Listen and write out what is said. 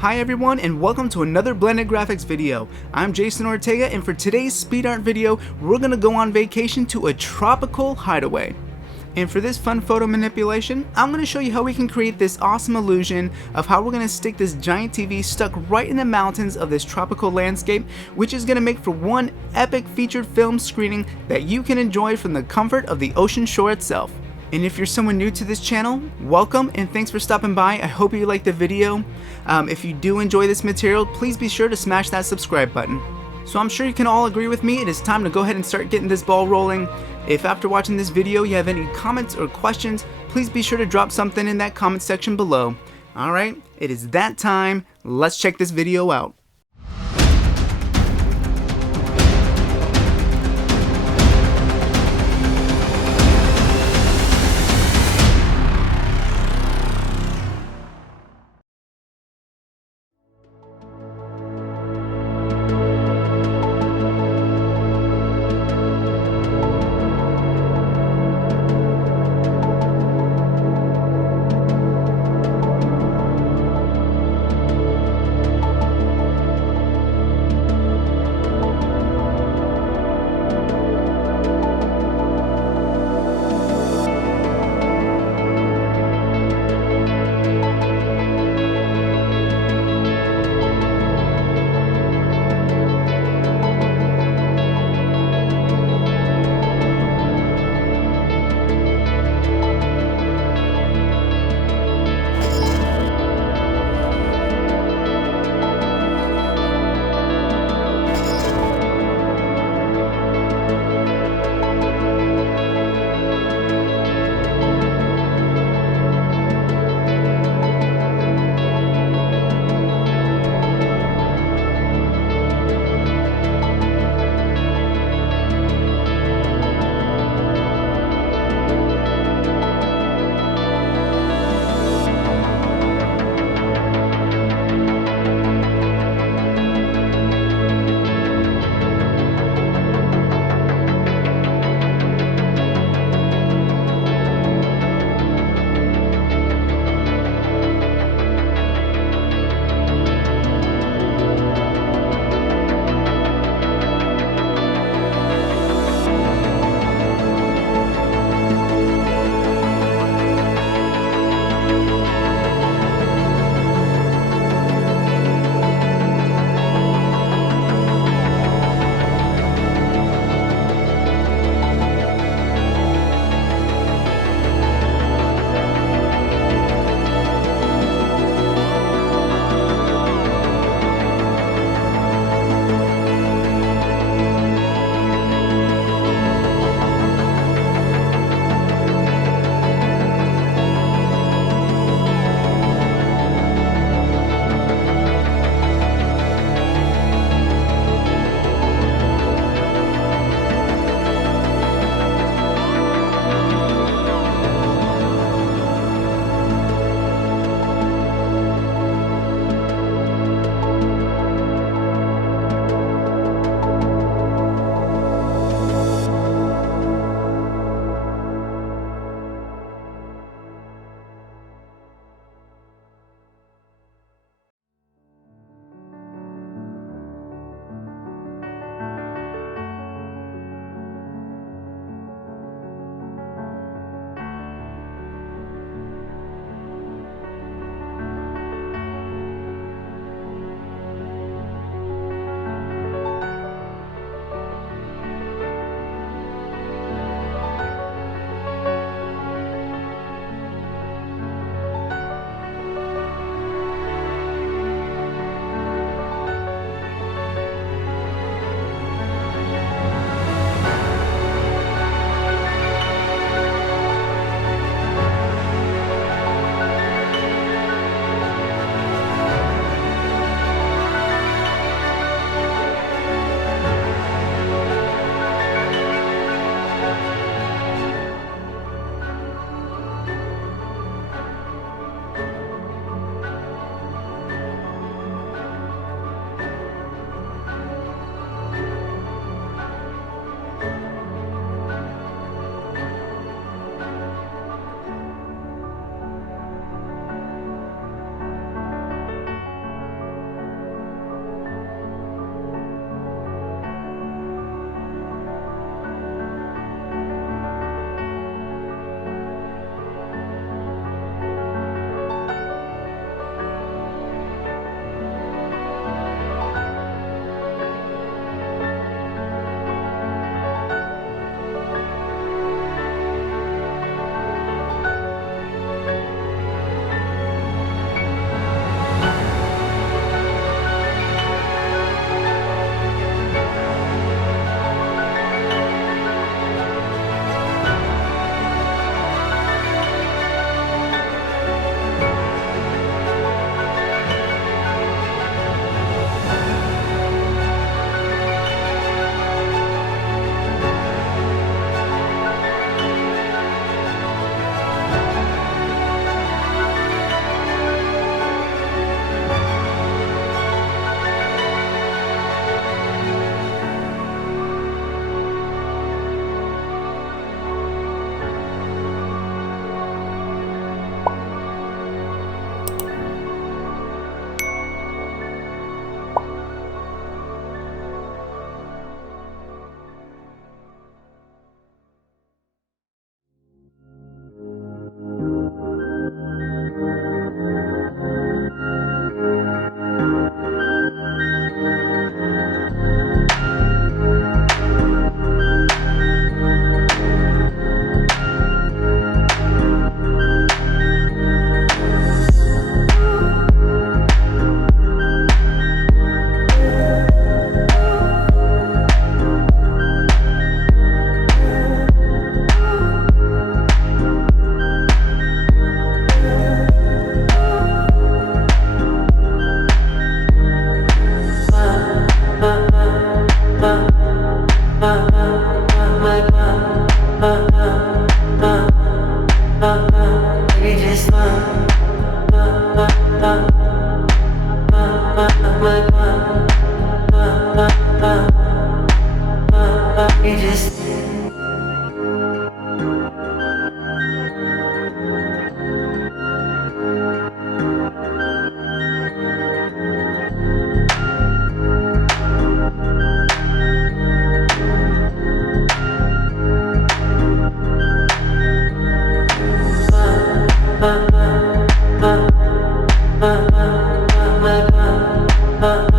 Hi everyone and welcome to another blended graphics video. I'm Jason Ortega and for today's speed art video we're gonna go on vacation to a tropical hideaway. And for this fun photo manipulation, I'm going to show you how we can create this awesome illusion of how we're going to stick this giant TV stuck right in the mountains of this tropical landscape, which is going to make for one epic featured film screening that you can enjoy from the comfort of the ocean shore itself. And if you're someone new to this channel, welcome and thanks for stopping by. I hope you liked the video. If you do enjoy this material, please be sure to smash that subscribe button. So I'm sure you can all agree with me, it is time to go ahead and start getting this ball rolling. If after watching this video you have any comments or questions, please be sure to drop something in that comment section below. Alright, it is that time. Let's check this video out. You just uh, uh, uh, uh, uh, uh, uh.